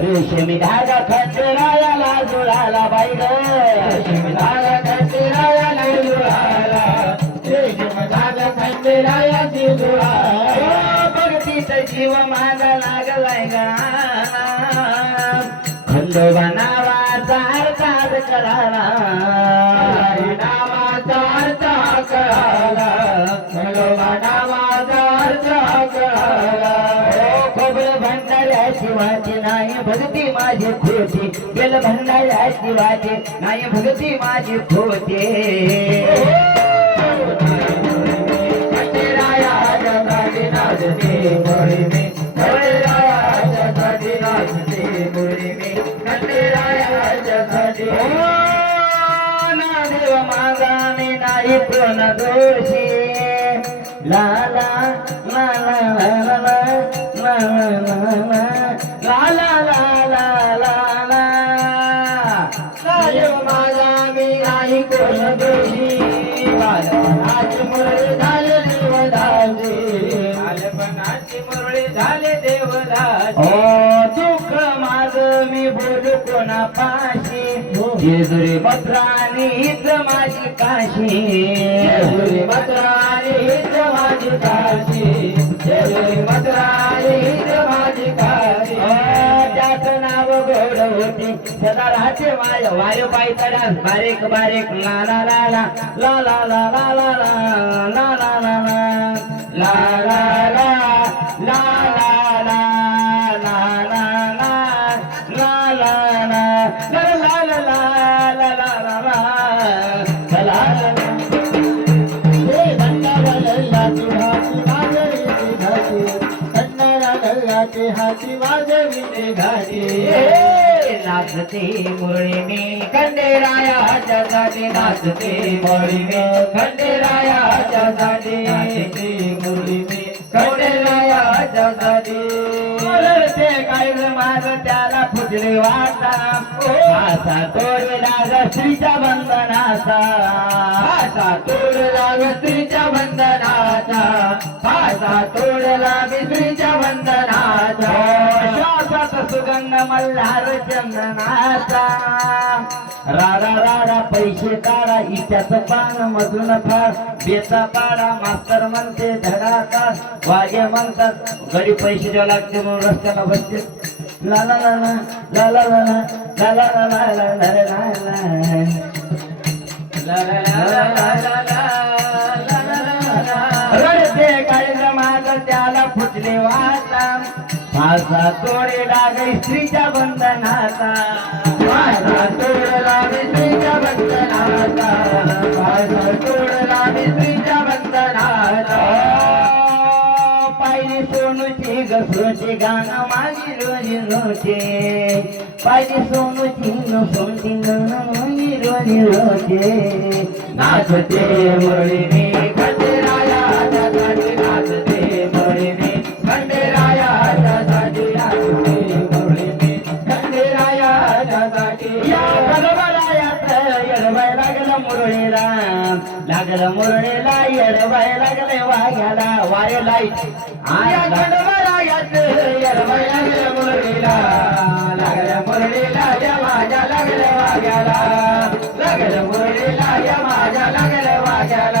रेशमी धागा खंडरायाला जुळाला बाई ग, रेशमी धागा खंडरायाला जुळाला, रेशमी धागा खंडरायाची जुळाला. भक्तीचा जीव माझा लागलाय ग, खंडोबा नावाचा अर्थ कळाला, नावाचा अर्थ कळाला, खंडोबा नावाचा अर्थ कळाला. खोबरं भंडाऱ्याची वाची नाही भक्ती माझी खोटी, गेल भंडाऱ्याची वाची नाही भक्ती माझी खोटी. खंडेराया जगाची नाचते मुरळी मी, खंडेराया जगाची नाचते मुरळी मी, खंडेराया जगाची. नादेव माझा मी नाही कोण दोषी, ला ला ला ला ला ला ला ला ला ला ला. नादेव माझा मी नाही कोण दोषी, बालपणाची मुरळी झाले देवदासी, बालपणाची मुरळी झाले देवदासी. दुःख माझं मी बोलू कोणापाशी, जेजुरी मथुरानी हीच माझी काशी, जेजुरी मथुरानी हीच माझी काशी, जेजुरी मथुरानी हीच माझी काशी. त्याचं नाव गोड होती सदा राहते माझ्या वारे पायी तडास, बारीक बारीक ला ला ला ला ला ला ला ला ला ला ला ला ला ला ला ला ला हाती वाजविले घाटी. नाचते मुरळी मी खंडेरायाच्या साठी, नाचते मुरळी मी खंडेरायाच्या साठी, नाचते मुरळी मी खंडेरायाच्या साठी. रडते काय माझ त्याला फुटले वाटा, असा तोडला ग स्त्रीच्या बंधनाचा, असा तोडला ग स्त्रीच्या बंधनाचा, असा तोडला मी स्त्रीच्या बंधनाचा. श्वासात सुगंध मल्हार चंदनाचा, राडा राडा पैसे काढा इत्याच पान मधून फार, बेचा पाडा मास्तर म्हणते धडाका, वागे म्हणतात घरी पैसे द्यावे लागते म्हणून रस्त्याला बसते. ला ला ला ला ला ला ला ला ला ला ला ला ला. रडते काय माझ त्याला फुटले वाटा, माझा तोडे लागे स्त्रीच्या बंधनाचा, माझा तोडे लागे स्त्रीच्या बंधनाचा, माझा तोडे लागे स्त्रीच्या बंधनाचा. पाहिली सोनूची घसरूची गाणं माझी रोजी रोजे, पाहिली सोनूची नसोंची माझी रोजी रोजे. नाचते मुरळी मी खंडेरायाच्या साठी, नाचते मुरळी मी खंडेरायाच्या साठी, नाचते मुरळी मी खंडेरायाच्या साठी. या गडबडायात येडवाय लागलं मुरळीला, लागलं मुरळीला येडवाय लागले वाघ्याला. वारे लाईट या गडबडायात येडवाय लागलं मुरळीला, लागलं मुरळीला या माझ्या लागलं वाघ्याला, लागलं मुरळीला या माझ्या लागलं वाघ्याला.